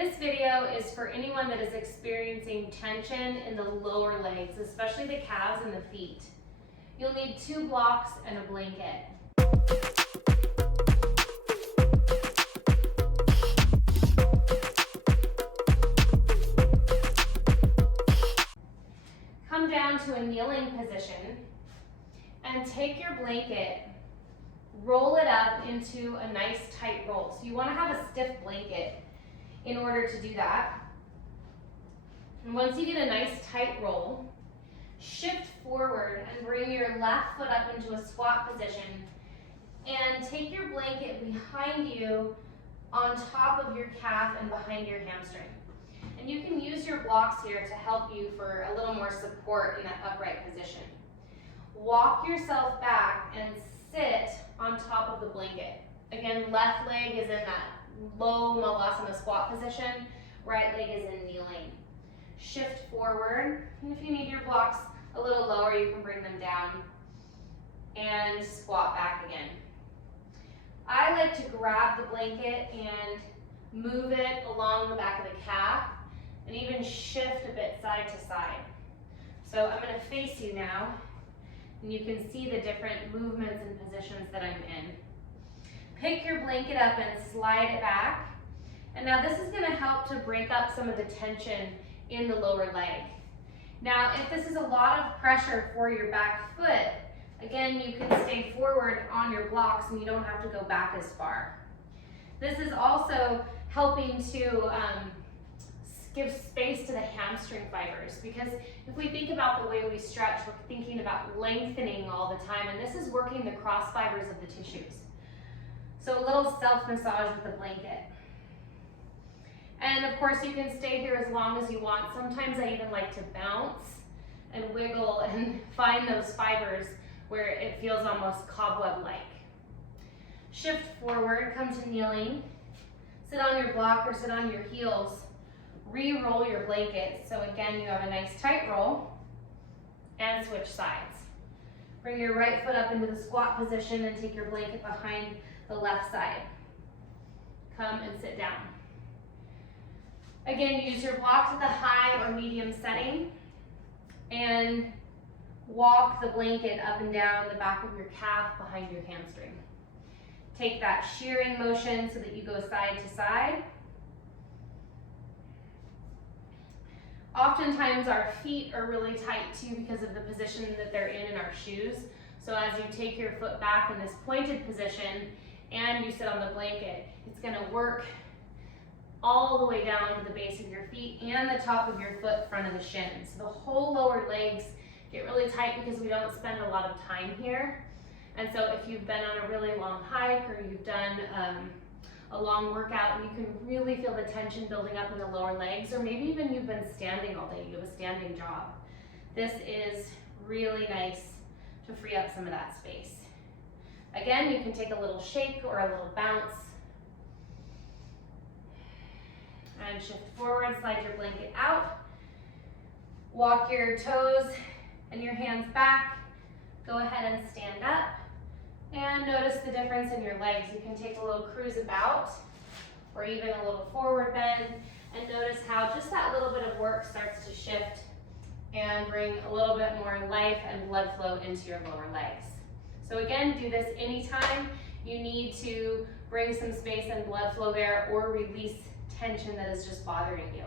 This video is for anyone that is experiencing tension in the lower legs, especially the calves and the feet. You'll need 2 blocks and a blanket. Come down to a kneeling position and take your blanket, roll it up into a nice tight roll. So you want to have a stiff blanket in order to do that. And once you get a nice tight roll, shift forward and bring your left foot up into a squat position and take your blanket behind you on top of your calf and behind your hamstring. And you can use your blocks here to help you for a little more support in that upright position. Walk yourself back and sit on top of the blanket. Again, left leg is in that low malasana squat position, right leg is in kneeling. Shift forward, and if you need your blocks a little lower, you can bring them down and squat back again. I like to grab the blanket and move it along the back of the calf and even shift a bit side to side. So I'm going to face you now, and you can see the different movements and positions that I'm in. Pick your blanket up and slide it back. And now this is going to help to break up some of the tension in the lower leg. Now, if this is a lot of pressure for your back foot, again, you can stay forward on your blocks and you don't have to go back as far. This is also helping to give space to the hamstring fibers, because if we think about the way we stretch, we're thinking about lengthening all the time, and this is working the cross fibers of the tissues. So a little self-massage with a blanket. And of course you can stay here as long as you want. Sometimes I even like to bounce and wiggle and find those fibers where it feels almost cobweb-like. Shift forward, come to kneeling. Sit on your block or sit on your heels. Re-roll your blanket. So again, you have a nice tight roll and switch sides. Bring your right foot up into the squat position and take your blanket behind the left side. Come and sit down. Again, use your blocks at the high or medium setting and walk the blanket up and down the back of your calf behind your hamstring. Take that shearing motion so that you go side to side. Oftentimes our feet are really tight too because of the position that they're in our shoes. So as you take your foot back in this pointed position and you sit on the blanket, it's going to work all the way down to the base of your feet and the top of your foot, front of the shins. So the whole lower legs get really tight because we don't spend a lot of time here. And so if you've been on a really long hike or you've done a long workout, you can really feel the tension building up in the lower legs, or maybe even you've been standing all day, you have a standing job. This is really nice to free up some of that space. Again, you can take a little shake or a little bounce. And shift forward, slide your blanket out. Walk your toes and your hands back. Go ahead and stand up. And notice the difference in your legs. You can take a little cruise about, or even a little forward bend, and notice how just that little bit of work starts to shift and bring a little bit more life and blood flow into your lower legs. So again, do this anytime you need to bring some space and blood flow there or release tension that is just bothering you.